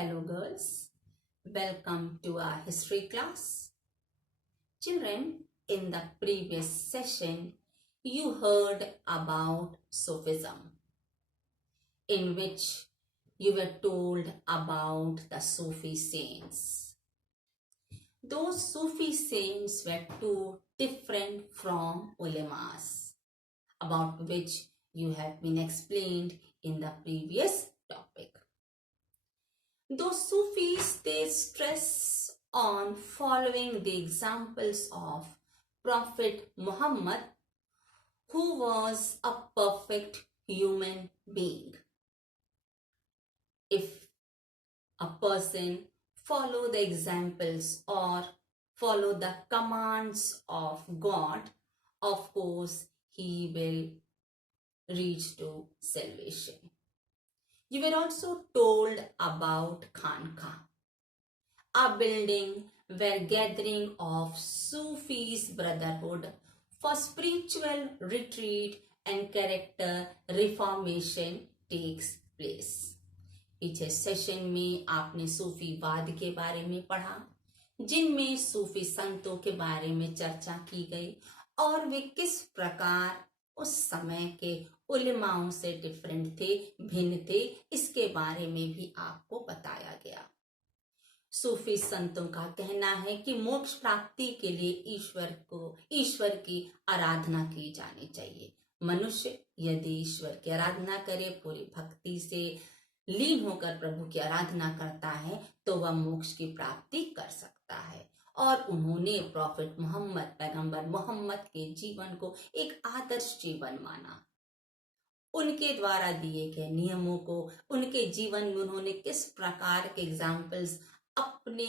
Hello girls, welcome to our history class. Children, in the previous session, you heard about Sufism, in which you were told about the Sufi saints. Those Sufi saints were too different from ulemas, about which you have been explained in the previous topic. Those Sufis, they stress on following the examples of Prophet Muhammad, who was a perfect human being. If a person follow the examples or follow the commands of God, of course, he will reach to salvation. You were also told about Khanqa, a building where gathering of Sufis brotherhood for spiritual retreat and character reformation takes place. पीछे session में आपने सूफीवाद के बारे में पढ़ा, जिनमें सूफी संतों के बारे में चर्चा की गई और वे किस प्रकार उस समय के उलेमाओं से डिफरेंट थे, भिन्न थे, इसके बारे में भी आपको बताया गया। सूफी संतों का कहना है कि मोक्ष प्राप्ति के लिए ईश्वर की आराधना की जानी चाहिए। मनुष्य यदि ईश्वर की आराधना करे, पूरी भक्ति से लीन होकर प्रभु की आराधना करता है, तो वह मोक्ष की प्राप्ति कर सकता है। और उन्होंने प्रॉफिट मोहम्मद, पैगंबर मोहम्मद के जीवन को एक आदर्श जीवन माना। उनके द्वारा दिए गए नियमों को, उनके जीवन में उन्होंने किस प्रकार के एग्जाम्पल्स अपने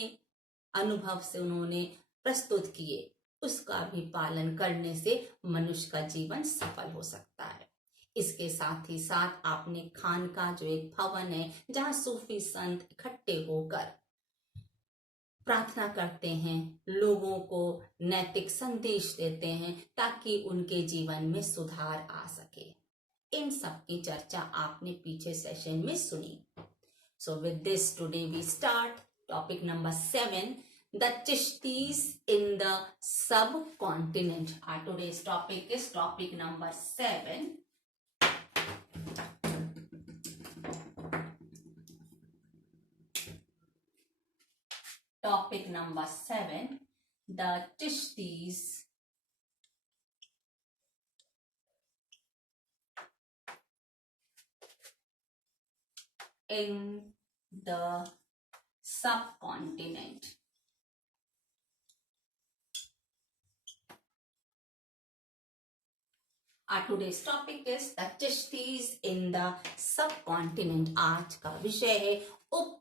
अनुभव से उन्होंने प्रस्तुत किए, उसका भी पालन करने से मनुष्य का जीवन सफल हो सकता है। इसके साथ ही साथ आपने खानका, जो एक भवन है जहां सूफी संत इकट्ठे होकर प्रार्थना करते हैं, लोगों को नैतिक संदेश देते हैं ताकि उनके जीवन में सुधार आ सके, इन सब की चर्चा आपने पीछे सेशन में सुनी। So with this today we start topic number 7, the Chishtis in the subcontinent. Our today's topic is topic number 7. Topic number 7, the Chishtis in the subcontinent. Our today's topic is the Chishtis in the subcontinent. आज का विषय है उप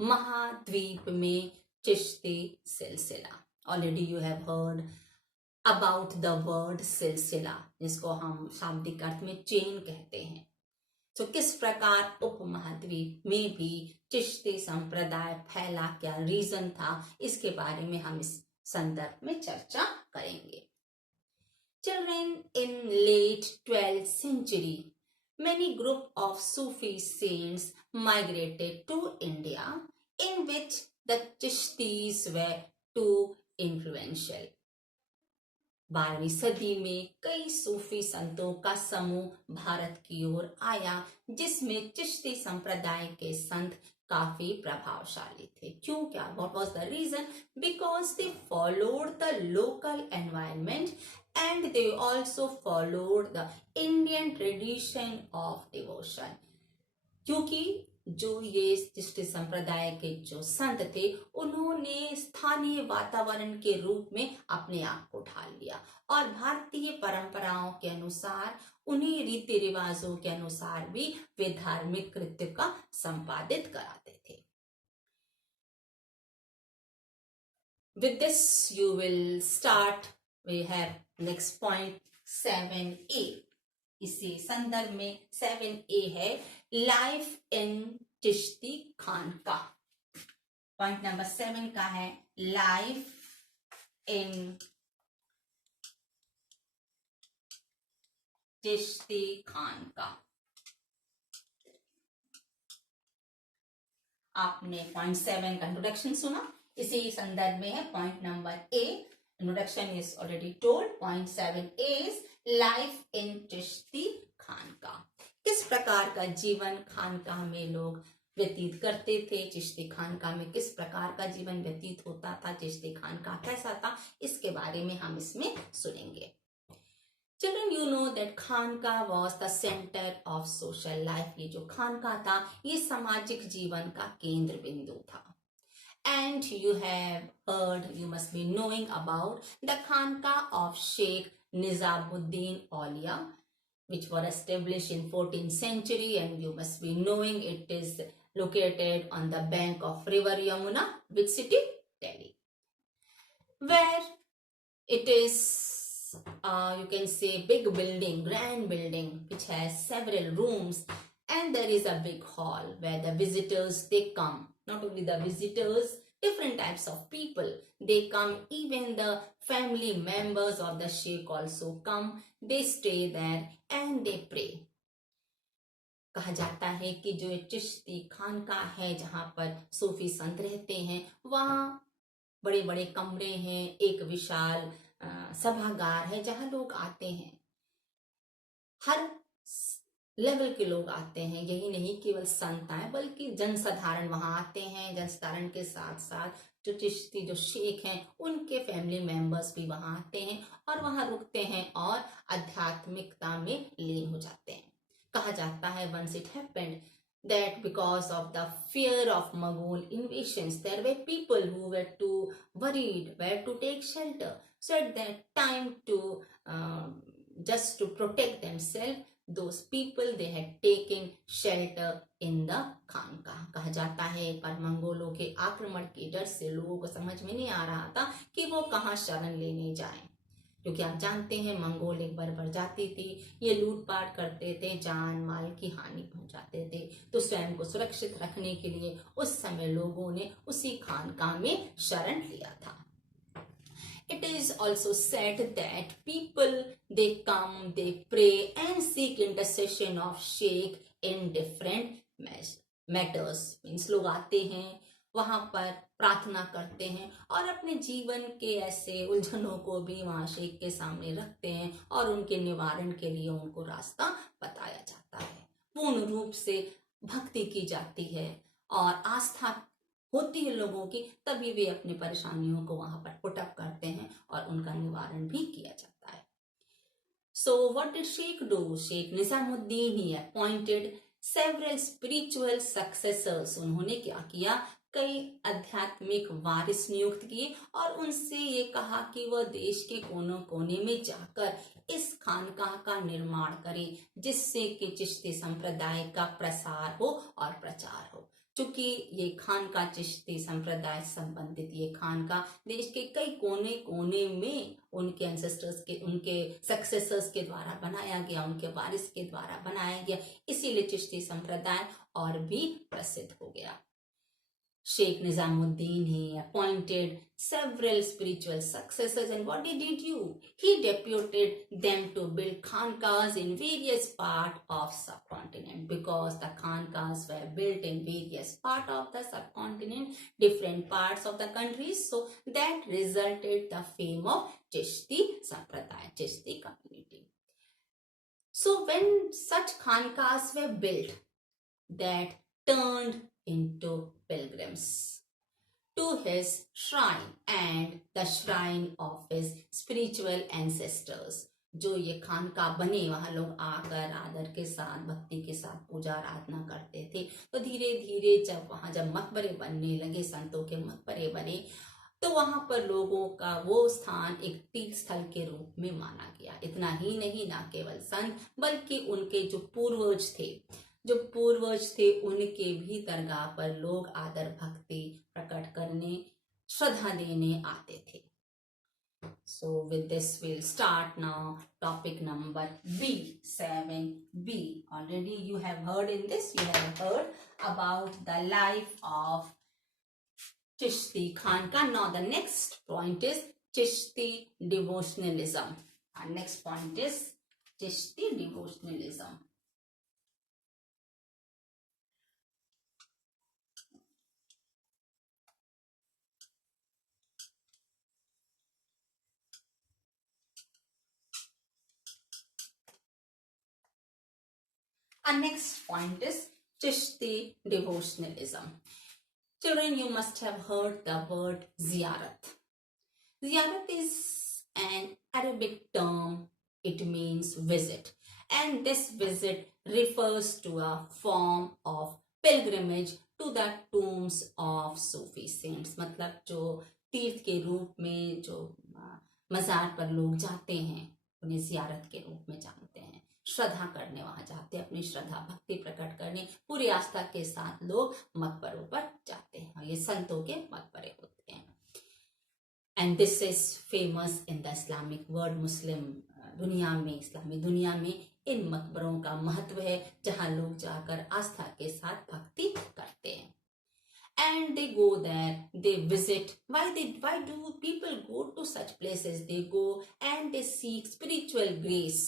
महाद्वीप में चिश्ती सिलसिला। Already you have heard about the word सिलसिला, जिसको हम शाब्दिक अर्थ में चेन कहते हैं। तो किस प्रकार उप महाद्वीप में भी चिश्ती संप्रदाय फैला, क्या रीजन था, इसके बारे में हम इस संदर्भ में चर्चा करेंगे। Children, in late 12th century, many group of Sufi saints migrated to India, in which the Chishtis were too influential. 12वीं सदी में कई सूफी संतों का समूह भारत की ओर आया, जिसमें चिश्ती संप्रदाय के संत काफी प्रभावशाली थे। क्यों, क्या, what was the reason? Because they followed the local environment and they also followed the Indian tradition of devotion. क्योंकि जो ये चिश्ती संप्रदाय के जो संत थे, उन्होंने स्थानीय वातावरण के रूप में अपने आप को ढाल लिया और भारतीय परंपराओं के अनुसार, उन्हीं रीति रिवाजों के अनुसार भी वे धार्मिक कृत्य का संपादित कराते थे। With this you will start, we have next point 7A. इसी संदर्भ में 7A है लाइफ इन चिश्ती खानका। पॉइंट नंबर 7 का है लाइफ इन चिश्ती खानका। आपने पॉइंट 7 का इंट्रोडक्शन सुना, इसी संदर्भ में है point number A. Introduction is already told. Point 7 is life in Chishti खानका। किस प्रकार का जीवन खानकाह में लोग व्यतीत करते थे, चिश्ती खानकाह में किस प्रकार का जीवन व्यतीत होता था, चिश्ती खानकाह कैसा था, इसके बारे में हम इसमें सुनेंगे। Children, you know that खानका was the center of social life। ये जो खानका था ये सामाजिक जीवन का केंद्र बिंदु था। And you have heard, you must be knowing about the खानका of Sheikh Nizamuddin Aulia, which were established in 14th century, and you must be knowing it is located on the bank of river Yamuna, which city? Delhi, where it is you can say big building, grand building, which has several rooms, and there is a big hall where the visitors they come. Not only the visitors, different types of people they come, even the family members of the sheikh also come. They stay there and they pray। कहा जाता है कि जो चिश्ती खानका है जहाँ पर सूफी संत रहते हैं, वहाँ बड़े बड़े कमरे हैं, एक विशाल सभागार है जहां लोग आते हैं, हर लेवल के लोग आते हैं। यही नहीं केवल संत आए बल्कि जनसाधारण वहां आते हैं। जनसाधारण के साथ साथ जो चिश्ती जो शेख हैं उनके फैमिली मेंबर्स भी वहां आते हैं और वहां रुकते हैं और आध्यात्मिकता में लीन हो जाते हैं। कहा जाता है once it happened that because of the fear of Mughal invasions, there were people who were too worried where to take shelter. So at that time, to just to protect themselves, those people they had taken shelter in the खानकाह। कहा जाता है पर मंगोलों के आक्रमण के डर से लोगों को समझ में नहीं आ रहा था कि वो कहाँ शरण लेने जाएं, क्योंकि आप जानते हैं मंगोल एक बर्बर जाति थी, ये लूटपाट करते थे, जान माल की हानि पहुंचाते थे। तो स्वयं को सुरक्षित रखने के लिए उस समय लोगों ने उसी खानकाह में शरण लिया था। It is also said that people they come, they pray and seek intercession of sheikh in different matters। Means लोग आते हैं वहां पर प्रार्थना करते हैं और अपने जीवन के ऐसे उलझनों को भी वहां शेख के सामने रखते हैं और उनके निवारण के लिए उनको रास्ता बताया जाता है। पूर्ण रूप से भक्ति की जाती है और आस्था होती है लोगों की, तभी वे अपनी परेशानियों को वहां पर पुटअप करते हैं और उनका निवारण भी किया जाता है। So what did Sheikh do? Sheikh Nizamuddin he appointed several spiritual successors। उन्होंने क्या किया, कई आध्यात्मिक वारिस नियुक्त किए और उनसे ये कहा कि वह देश के कोनों कोने में जाकर इस खानकाह का निर्माण करें जिससे कि चिश्ती संप्रदाय का प्रसार हो और प्रचार हो। चूंकि ये खानका चिश्ती संप्रदाय संबंधित ये खानका देश के कई कोने कोने में उनके एंसेस्टर्स के उनके सक्सेसर्स के द्वारा बनाया गया, उनके वारिस के द्वारा बनाया गया, इसीलिए चिश्ती संप्रदाय और भी प्रसिद्ध हो गया। Sheikh Nizamuddin he appointed several spiritual successors, and what did he do? He deputed them to build khankas in various parts of subcontinent, because the khankas were built in various parts of the subcontinent, different parts of the country. So that resulted the fame of Chishti Sampradaya, Chishti community. So when such khankas were built, that turned into pilgrims to his shrine and the shrine of his spiritual ancestors। जो ये खानका बने वहां लोग आकर आदर के साथ भक्ति के साथ पूजा आराधना करते थे। तो धीरे धीरे जब मकबरे बनने लगे, संतों के मकबरे बने, तो वहां पर लोगों का वो स्थान एक तीर्थ स्थल के रूप में माना गया। इतना ही नहीं, ना केवल संत बल्कि उनके जो पूर्वज थे उनके भी दरगाह पर लोग आदर भक्ति प्रकट करने, श्रद्धा देने आते थे। So with this we'll start now topic number B, 7B. Already you have heard in this, you have heard about the life of Chishti Khanka. Now the next point is Chishti devotionalism. Our next point is Chishti devotionalism. Our next point is Chishti devotionalism. Children, you must have heard the word ziyarat. Ziyarat is an Arabic term. It means visit. And this visit refers to a form of pilgrimage to the tombs of Sufi saints. मतलब जो तीर्थ के रूप में जो मज़ार पर लोग जाते हैं उन्हें जियारत के रूप में जानते हैं, श्रद्धा करने वहां जाते हैं, अपनी श्रद्धा भक्ति प्रकट करने पूरी आस्था के साथ लोग मकबरों पर जाते हैं। ये संतों के मकबरे होते हैं। And this is famous in the Islamic world. Muslim दुनिया में, इस्लामी दुनिया में इन मकबरों का महत्व है जहां लोग जाकर आस्था के साथ भक्ति करते हैं। And they go there, they visit. Why do people go to such places? They go and they seek spiritual grace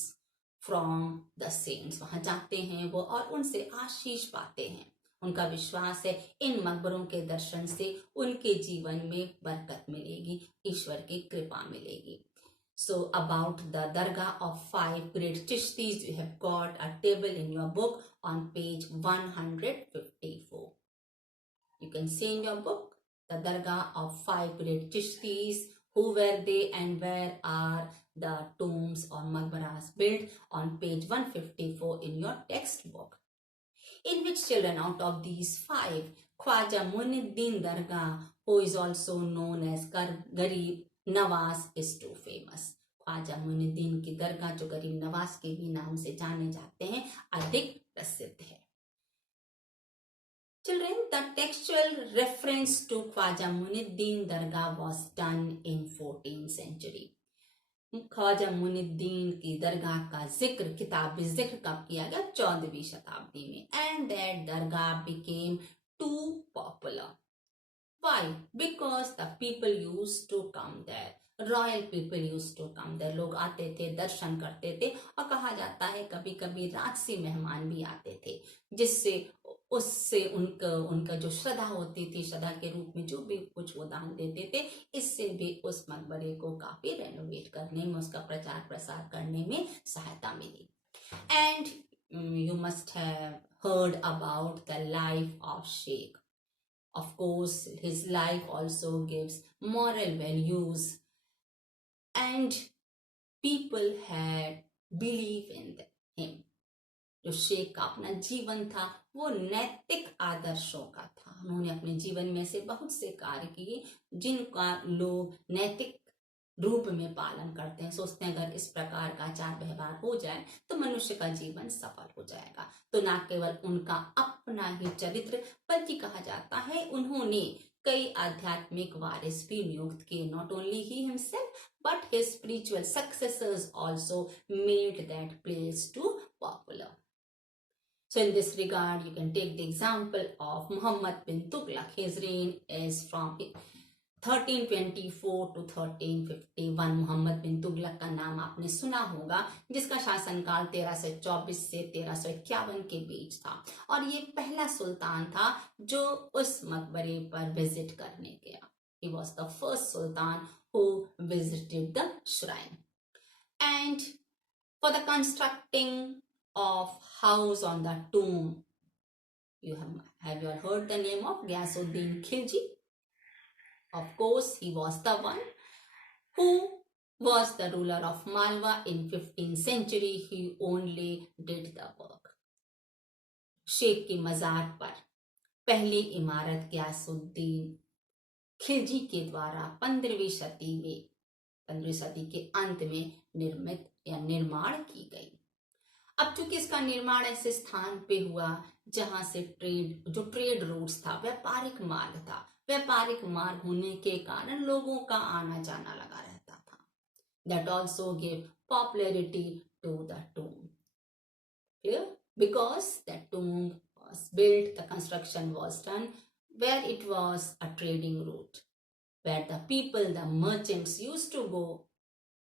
from the saints. वहां जाते हैं वो और उनसे आशीष पाते हैं। उनका विश्वास है इन मकबरों के दर्शन से उनके जीवन में बरकत मिलेगी, ईश्वर की कृपा मिलेगी। So about the Dargah of 5 great Chishtis, you have got a table in your book on page 154. You can see in your book the Dargah of 5 great Chishtis, who were they and where are the tombs or maqbaras built, on page 154 in your textbook. In which children out of these 5, Khwaja Muinuddin Dargah, who is also known as Garib Nawaz, is too famous. Khwaja Muinuddin की दरगाह जो गरीब नवाज के भी नाम से जाने जाते हैं, अधिक प्रसिद्ध है। Children, the textual reference to Khwaja Muinuddin Dargah was done in 14th century. Khwaja Muinuddin की दरगाह का जिक्र, किताब जिक्र कब किया गया? 14वीं शताब्दी में। And that Dargah became too popular. Why? Because the people used to come there. Royal people used to come there. लोग आते थे, दर्शन करते थे और कहा जाता है कभी कभी राजसी मेहमान भी आते थे, जिससे उससे उनका जो श्रद्धा होती थी, श्रद्धा के रूप में जो भी कुछ वो दान देते थे, इससे भी उस मकबरे को काफी रेनोवेट करने में, उसका प्रचार प्रसार करने में सहायता मिली। And you must have heard about the life of Sheikh. Of course, his life also gives moral values and people had belief in him. जो शेख का अपना जीवन था वो नैतिक आदर्शों का था। उन्होंने अपने जीवन में से बहुत से कार्य किए जिनका लोग नैतिक रूप में पालन करते हैं, सोचते हैं अगर इस प्रकार का आचार व्यवहार हो जाए तो मनुष्य का जीवन सफल हो जाएगा। तो न केवल उनका अपना ही चरित्र, बल्कि कहा जाता है उन्होंने कई आध्यात्मिक वारिस भी नियुक्त किए। Not only he himself but his spiritual successors also made that place too popular. So in this regard, you can take the example of Muhammad bin Tughlaq. His reign is from 1324 to 1351। Mohammad बिन तुगलक का नाम आपने सुना होगा, जिसका शासनकाल 1324 से 1351 के बीच था और ये पहला सुल्तान था जो उस मकबरे पर विजिट करने गया। He was the first sultan who visited the shrine. And for the constructing of house on the tomb, you have you heard the name of Ghiyasuddin Khilji? Of course, he was the one who was the ruler of Malwa in 15th century. He only did the work. Sheikh की मजार पर पहली इमारत गियासुद्दीन खिलजी के द्वारा 15वीं सदी के अंत में निर्मित या निर्माण की गई। अब चूंकि इसका निर्माण ऐसे स्थान पे हुआ जहां से ट्रेड रूट्स था, व्यापारिक मार्ग था, व्यापारिक मार्ग होने के कारण लोगों का आना जाना लगा रहता था। That also gave popularity to the tomb. Clear? Because the tomb was built, the construction was done where it was a trading route, where the people, the merchants used to go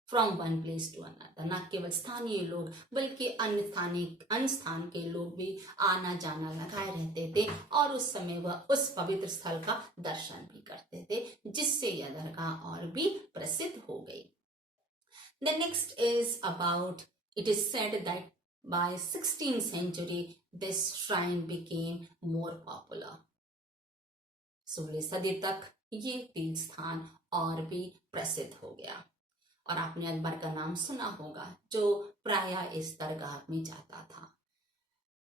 from one place to another. न केवल स्थानीय लोग बल्कि अन्य स्थान के लोग भी आना जाना लगाए रहते थे और उस समय वह उस पवित्र स्थल का दर्शन भी करते थे, जिससे यह दरगाह और भी प्रसिद्ध हो गई। The next is about, it is said that by 16th century this shrine became more popular. 16वीं सदी तक ये तीर्थ स्थान और भी प्रसिद्ध हो गया। और आपने अकबर का नाम सुना होगा, जो प्रायः इस दरगाह में जाता था।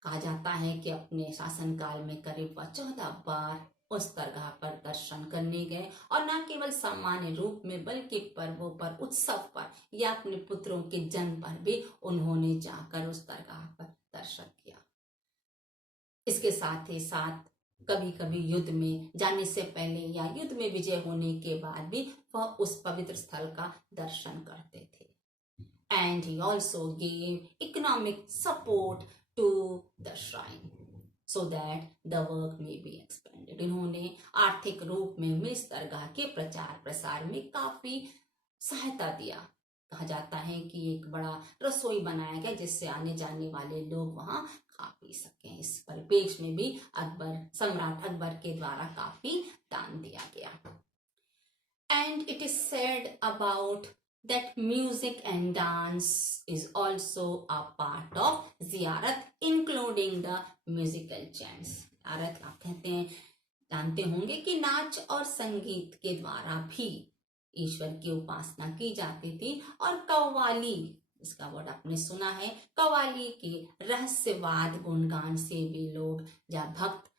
कहा जाता है कि अपने शासनकाल में करीब 14 बार उस दरगाह पर दर्शन करने गए, और न केवल सामान्य रूप में बल्कि पर्वों पर, उत्सव पर या अपने पुत्रों के जन्म पर भी उन्होंने जाकर उस दरगाह पर दर्शन किया। इसके साथ ही साथ कभी कभी युद्ध में जाने से पहले या युद्ध में विजय होने के बाद भी वह उस पवित्र स्थल का दर्शन करते थे। And he also gave economic support to the shrine so that the work may be expanded. इन्होंने आर्थिक रूप में इस दरगाह के प्रचार प्रसार में काफी सहायता दिया। कहा जाता है कि एक बड़ा रसोई बनाया गया जिससे आने जाने वाले लोग वहां खा पी सकें। इस परिपेक्ष में भी सम्राट अकबर के द्वारा काफी दान दिया गया। And it is said about that music and dance is also a part of ziyarat, including the musical chants. ziyarat आप कहते हैं, जानते होंगे कि नाच और संगीत के द्वारा भी ईश्वर की उपासना की जाती थी। और कव्वाली, इसका वर्ड आपने सुना है, कव्वाली के रहस्यवाद गुणगान से भी लोग जब भक्त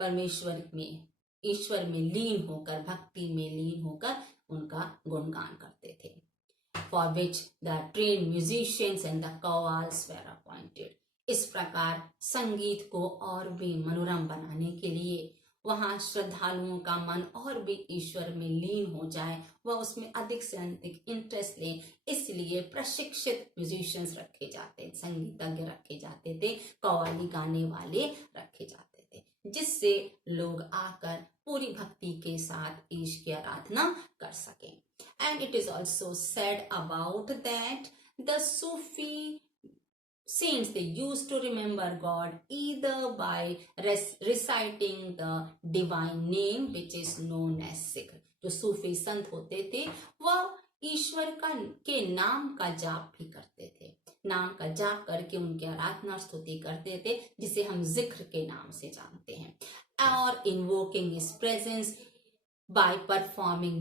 परमेश्वर में, ईश्वर में लीन होकर, भक्ति में लीन होकर उनका गुणगान करते थे। For which the trained musicians and the qawwals were appointed. इस प्रकार संगीत को और भी मनोरम बनाने के लिए, वहां श्रद्धालुओं का मन और भी ईश्वर में लीन हो जाए, वह उसमें अधिक से अधिक इंटरेस्ट ले, इसलिए प्रशिक्षित म्यूजिशियंस रखे जाते, संगीतज्ञ रखे जाते थे, कव्वाली गाने वाले रखे जाते थे, जिससे लोग आकर पूरी भक्ति के साथ ईश की आराधना कर सकें। And it is also said about that the Sufi saints, they used to remember God either by reciting the divine name which is known as zikr. जो सूफी संत होते थे वह ईश्वर के नाम का जाप भी करते थे, नाम का जाप करके उनकी आराधना स्तुति करते थे, जिसे हम जिक्र के नाम से जानते हैं। और invoking his presence by performing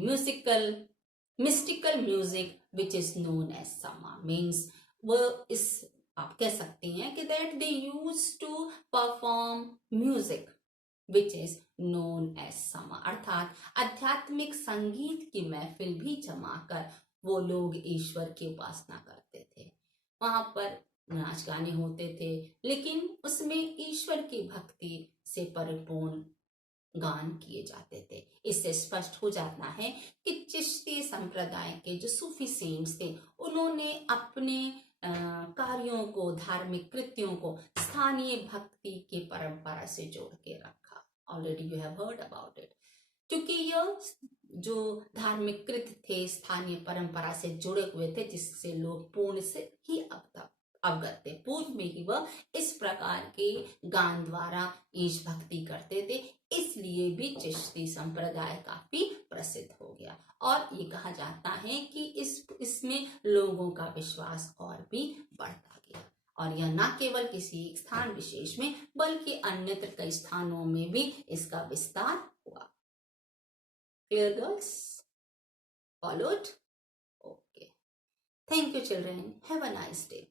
mystical music which is known as sama, means वो इस आप कह सकते हैं कि that they used to perform music which is known as sama, अर्थात आध्यात्मिक संगीत की महफिल भी जमाकर वो लोग ईश्वर की उपासना करते थे। वहां पर नाच गाने होते थे, लेकिन उसमें ईश्वर की भक्ति से परिपूर्ण गान किए जाते थे। इससे स्पष्ट हो जाता है कि चिश्ती संप्रदाय के जो सूफी सेंट्स थे, उन्होंने अपने कार्यों को, धार्मिक कृत्यों को स्थानीय भक्ति की परंपरा से जोड़ के रखा। Already you have heard about it. क्योंकि यह जो धार्मिक कृत्य थे स्थानीय परंपरा से जुड़े हुए थे, जिससे लोग पूर्ण से ही अवगत थे। पूर्व में ही वह इस प्रकार के गान द्वारा ईश भक्ति करते थे, इसलिए भी चिश्ती संप्रदाय काफी प्रसिद्ध हो गया। और ये कहा जाता है कि इसमें लोगों का विश्वास और भी बढ़ता गया, और यह न केवल किसी एक स्थान विशेष में बल्कि अन्यत्र कई स्थानों में भी इसका विस्तार हुआ। Clear, girls? Followed? Okay. Thank you, children. Have a nice day.